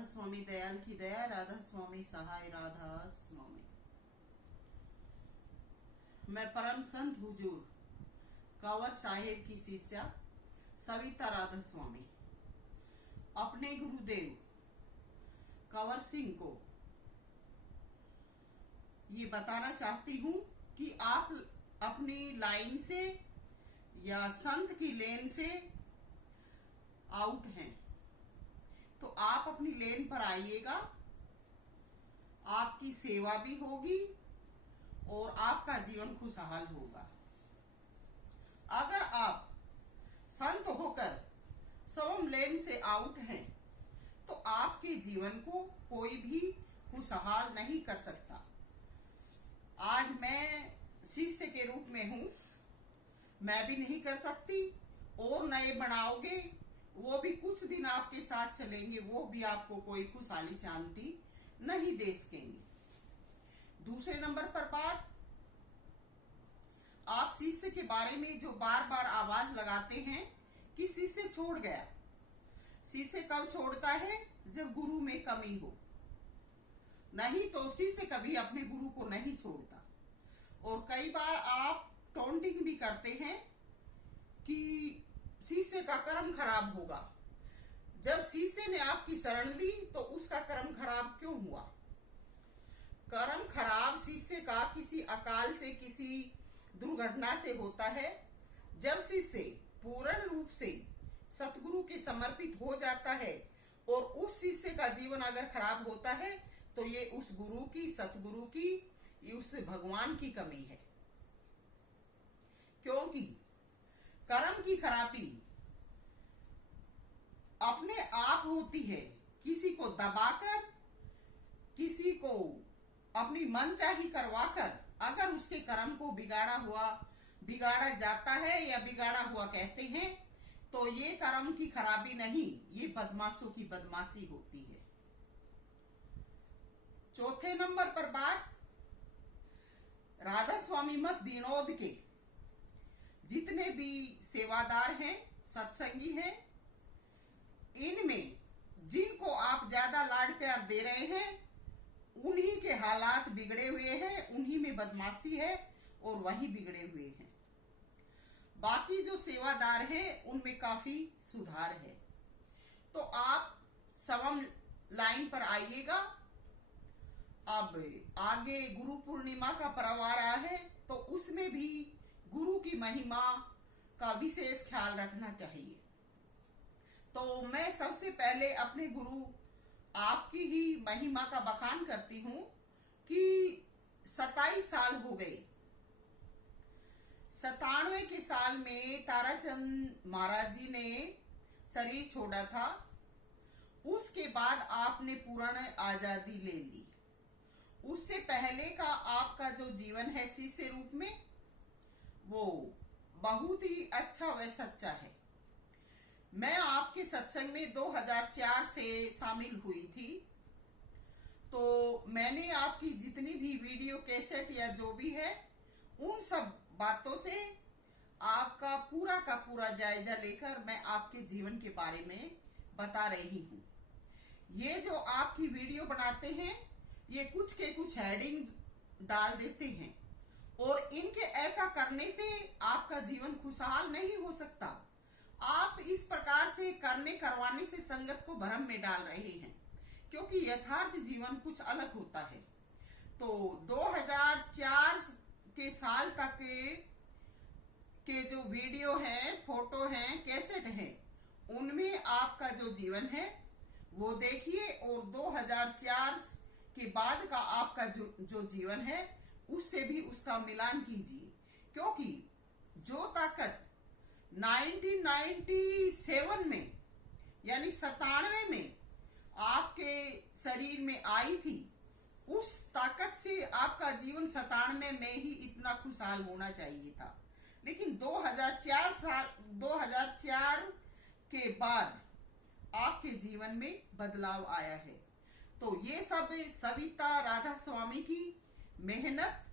राधा स्वामी दयाल की दया, राधा स्वामी सहाय, राधा स्वामी। मैं परम संत हुजूर कंवर साहेब की शिष्या सविता राधा स्वामी अपने गुरुदेव कंवर सिंह को ये बताना चाहती हूँ कि आप अपनी लाइन से या संत की लेन से आउट हैं, तो आप अपनी लेन पर आइएगा। आपकी सेवा भी होगी और आपका जीवन खुशहाल होगा। अगर आप संत होकर स्वयं लेन से आउट हैं, तो आपके जीवन को कोई भी खुशहाल नहीं कर सकता। आज मैं शिष्य के रूप में हूं, मैं भी नहीं कर सकती, और नए बनाओगे वो भी कुछ दिन आपके साथ चलेंगे, वो भी आपको कोई खुशहाली शांति नहीं दे सकेंगे। दूसरे नंबर पर बात, आप शिष्य के बारे में जो बार बार आवाज लगाते हैं कि शिष्य छोड़ गया। शिष्य कब छोड़ता है? जब गुरु में कमी हो, नहीं तो शिष्य कभी अपने गुरु को नहीं छोड़ता। और कई बार आप टॉन्टिंग भी करते हैं कि शिष्य का कर्म खराब होगा। जब शिष्य ने आपकी शरण ली तो उसका कर्म खराब क्यों हुआ? कर्म खराब शिष्य का किसी अकाल से, किसी दुर्घटना से होता है। जब शिष्य पूर्ण रूप से सतगुरु के समर्पित हो जाता है और उस शिष्य का जीवन अगर खराब होता है, तो ये उस गुरु की, सतगुरु की, उस भगवान की कमी है। क्योंकि कर्म की खराबी अपने आप होती है। किसी को दबाकर, किसी को अपनी मनचाही करवाकर अगर उसके कर्म को बिगाड़ा जाता है या बिगाड़ा हुआ कहते हैं, तो ये कर्म की खराबी नहीं, ये बदमाशों की बदमाशी होती है। चौथे नंबर पर बात, राधा स्वामी मत दिनोद के जितने भी सेवादार हैं, सत्संगी हैं, इनमें जिनको आप ज्यादा लाड प्यार दे रहे हैं, उन्हीं के हालात बिगड़े हुए हैं, उन्हीं में बदमाशी है और वही बिगड़े हुए हैं। बाकी जो सेवादार हैं उनमें काफी सुधार है। तो आप स्वयं लाइन पर आइएगा। अब आगे गुरु पूर्णिमा का पर्व आ रहा है, तो उसमें भी गुरु की महिमा का विशेष ख्याल रखना चाहिए। तो मैं सबसे पहले अपने गुरु आपकी ही महिमा का बखान करती हूं कि 27 साल हो गए। 97 के साल में ताराचंद महाराज जी ने शरीर छोड़ा था। उसके बाद आपने पूर्ण आजादी ले ली। उससे पहले का आपका जो जीवन है शिष्य रूप में, वो बहुत ही अच्छा व सच्चा है। मैं आपके सत्संग में 2004 से शामिल हुई थी। तो मैंने आपकी जितनी भी वीडियो कैसेट या जो भी है, उन सब बातों से आपका पूरा का पूरा जायजा लेकर मैं आपके जीवन के बारे में बता रही हूँ। ये जो आपकी वीडियो बनाते हैं, ये कुछ के कुछ हेडिंग डाल देते हैं, और इनके ऐसा करने से आपका जीवन खुशहाल नहीं हो सकता। आप इस प्रकार से करवाने से संगत को भ्रम में डाल रहे हैं, क्योंकि यथार्थ जीवन कुछ अलग होता है। तो 2004 के साल तक के जो वीडियो हैं, फोटो हैं, कैसेट हैं, उनमें आपका जो जीवन है वो देखिए, और 2004 के बाद का आपका जो जीवन है उससे भी उसका मिलान कीजिए। क्योंकि जो ताकत 1997 में यानी 97 में आपके शरीर में आई थी, उस ताकत से आपका जीवन 97 में ही इतना खुशहाल होना चाहिए था। लेकिन 2004 के बाद आपके जीवन में बदलाव आया है। तो ये सब सविता राधा स्वामी की मेहनत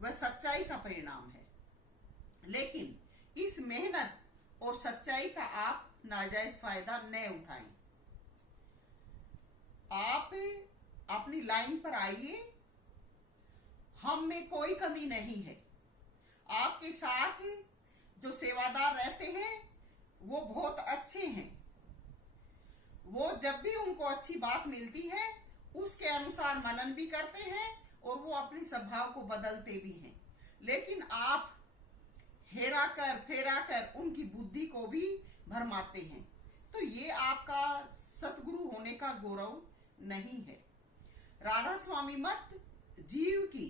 व सच्चाई का परिणाम है। लेकिन इस मेहनत और सच्चाई का आप नाजायज फायदा न उठाएं। आप अपनी लाइन पर आइए, हम में कोई कमी नहीं है। आपके साथ जो सेवादार रहते हैं वो बहुत अच्छे हैं। वो जब भी उनको अच्छी बात मिलती है उसके अनुसार मनन भी करते हैं और वो अपने स्वभाव को बदलते भी हैं। लेकिन आप हेरा कर फेरा कर उनकी बुद्धि को भी भरमाते हैं, तो ये आपका सतगुरु होने का गौरव नहीं है। राधा स्वामी मत जीव की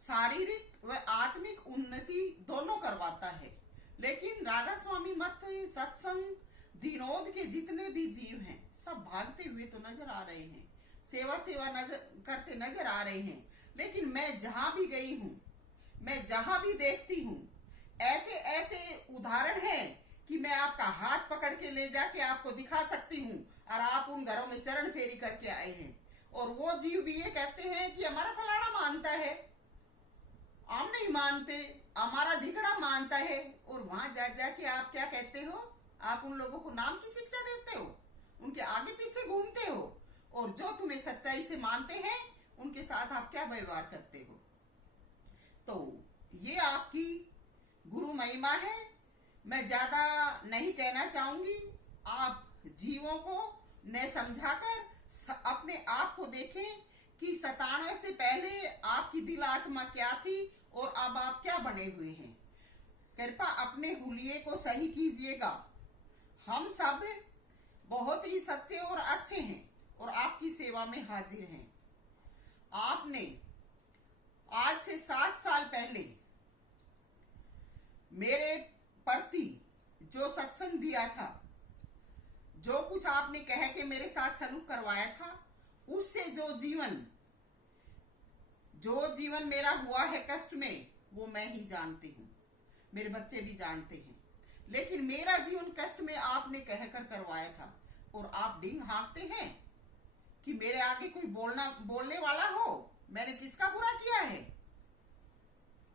शारीरिक व आत्मिक उन्नति दोनों करवाता है, लेकिन राधा स्वामी मत सत्संग विनोद के जितने भी जीव हैं सब भागते हुए तो नजर आ रहे हैं, सेवा करते नजर आ रहे हैं। लेकिन मैं जहां भी गई हूं, मैं जहां भी देखती हूं, ऐसे ऐसे उदाहरण हैं कि मैं आपका हाथ पकड़ के ले जाके आपको दिखा सकती हूँ और आप उन घरों में चरण फेरी करके आए हैं। और वो जीव भी ये कहते हैं कि हमारा फलाना मानता है, हम नहीं मानते, हमारा धिकड़ा मानता है। और वहां जा जाके आप क्या कहते हो? आप उन लोगों को नाम की शिक्षा देते हो, उनके आगे पीछे घूमते हो, और जो तुम्हें सच्चाई से मानते हैं उनके साथ आप क्या व्यवहार करते हो? तो ये आपकी गुरु महिमा है। मैं ज्यादा नहीं कहना चाहूंगी। आप जीवों को न समझाकर अपने आप को देखें कि 97 से पहले आपकी दिल आत्मा क्या थी और अब आप क्या बने हुए हैं। कृपया अपने हुलिये को सही कीजिएगा। हम सब बहुत ही सच्चे और अच्छे हैं और आपकी सेवा में हाजिर हैं। आपने आज से 7 साल पहले मेरे प्रति जो सत्संग दिया था, जो कुछ आपने कह के मेरे साथ सलूक करवाया था, उससे जो जीवन मेरा हुआ है कष्ट में, वो मैं ही जानती हूँ, मेरे बच्चे भी जानते हैं। लेकिन मेरा जीवन कष्ट में आपने कहकर करवाया था और आप डिंग हाँकते हैं कि मेरे आगे कोई बोलने वाला हो। मैंने किसका बुरा किया है?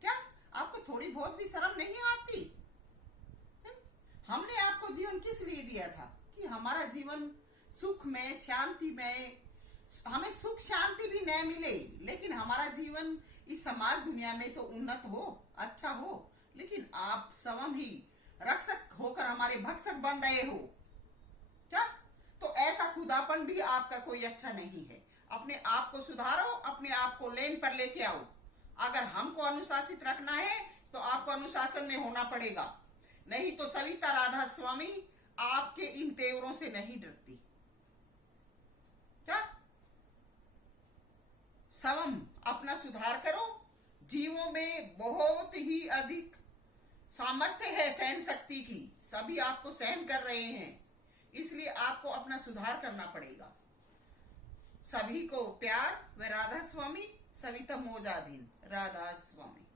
क्या आपको थोड़ी बहुत भी शर्म नहीं आती? हमने आपको जीवन किस लिए दिया था? कि हमारा जीवन सुख में, शांति में, हमें सुख शांति भी न मिले, लेकिन हमारा जीवन इस समाज दुनिया में तो उन्नत हो, अच्छा हो। लेकिन आप स्वयं ही रक्षक होकर हमारे भक्षक बन रहे हो। क्या? तो ऐसा खुदापन भी आपका कोई अच्छा नहीं है। अपने आप को सुधारो, अपने आप को लेन पर लेके आओ। अगर हमको अनुशासित रखना है तो आपको अनुशासन में होना पड़ेगा, नहीं तो सविता राधा स्वामी आपके इन तेवरों से नहीं डरती। क्या? स्वयं अपना सुधार करो। जीवों में बहुत ही अधिक सामर्थ्य है सहन शक्ति की, सभी आपको सहन कर रहे हैं, इसलिए आपको अपना सुधार करना पड़ेगा। सभी को प्यार व राधा स्वामी। सविता मोजाधीन। राधा स्वामी।